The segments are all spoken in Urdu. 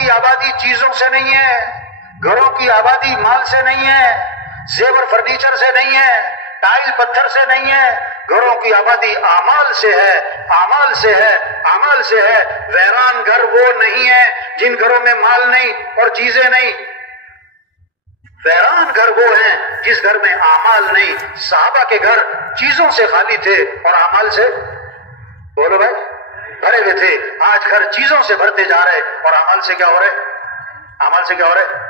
کی آبادی چیزوں سے نہیں ہے، گھروں کی آبادی مال سے نہیں ہے، زیور فرنیچر سے نہیں ہے، ٹائل پتھر سے نہیں ہے، گھروں کی آبادی اعمال سے ہے، اعمال سے ہے، اعمال سے ہے۔ ویران گھر وہ نہیں ہے جن گھروں میں مال نہیں اور چیزیں نہیں، ویران گھر وہ ہیں جس گھر میں اعمال نہیں۔ صحابہ کے گھر چیزوں سے خالی تھے اور اعمال سے، بولو بھائی، بھرے ہوئے تھے۔ آج گھر چیزوں سے بھرتے جا رہے اور اعمال سے کیا ہو رہے؟ اعمال سے کیا ہو رہے؟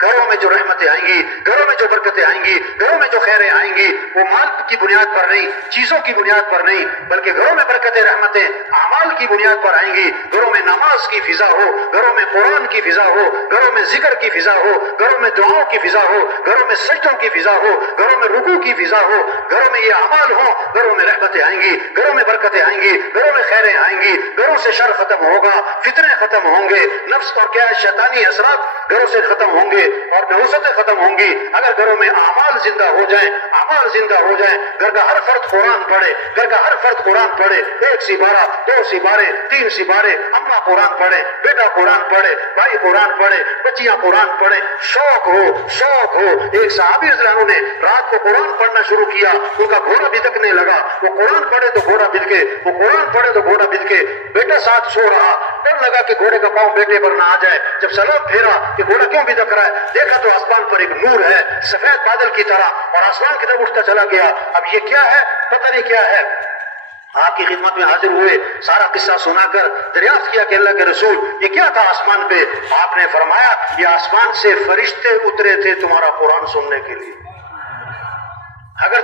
گھروں میں جو رحمتیں آئیں گی، گھروں میں جو برکتیں آئیں گی، گھروں میں جو خیریں آئیں گی، وہ مال کی بنیاد پر نہیں، چیزوں کی بنیاد پر نہیں، بلکہ گھروں میں برکتیں رحمتیں اعمال کی بنیاد پر آئیں گی۔ گھروں میں نماز کی فضا ہو، گھروں میں قرآن کی فضا ہو، گھروں میں ذکر کی فضا ہو، گھروں میں دعاؤں کی فضا ہو، گھروں میں سجدوں کی فضا ہو، گھروں میں رکوع کی فضا ہو، گھروں میں یہ اعمال ہوں، گھروں میں رحمتیں آئیں گی، گھروں میں برکتیں آئیں گی، گھروں میں خیریں آئیں گی، گھروں سے شر ختم ہوگا، فتنے ختم ہوں گے، نفس اور کیا شیطانی اثرات گھروں سے ختم ہوں گے اور نحوستیں ختم ہوں گی۔ اگر گھروں میں اعمال زندہ ہو جائیں، اعمال زندہ ہو جائیں، گھر کا ہر فرد قرآن پڑھے، گھر کا ہر فرد قرآن پڑھے، 1 سپارہ 2 سپارے 3 سپارے، اماں قرآن پڑھے، بیٹا قرآن پڑھے، بھائی قرآن پڑھے، بچیاں قرآن پڑھے، شوق ہو، شوق ہو۔ ایک صحابی رضی اللہ عنہ نے رات کو قرآن پڑھنا شروع کیا، ان کا گھوڑا بھدکنے لگا، وہ قرآن پڑھے تو گھوڑا بھدکے، وہ قرآن پڑھے تو گھوڑا بھدکے۔ بیٹا ساتھ سو رہا، ڈر لگا کہ گھوڑے کا پاؤں بیٹے پر نہ آ جائے۔ جب سلام پھیرا کہ گھوڑا کیوں بھدک رہا ہے، دیکھا تو آسمان پر ایک نور ہے سفید بادل کی طرح اور آسمان کی طرف اٹھتا چلا گیا۔ اب یہ کیا ہے؟ پتہ نہیں کیا ہے۔ آپ کی خدمت میں حاضر ہوئے، سارا قصہ سنا کر دریافت کیا کہ اللہ کے رسول یہ کیا تھا آسمان پہ؟ آپ نے فرمایا یہ آسمان سے فرشتے اترے تھے تمہارا قرآن سننے کے لیے۔ اگر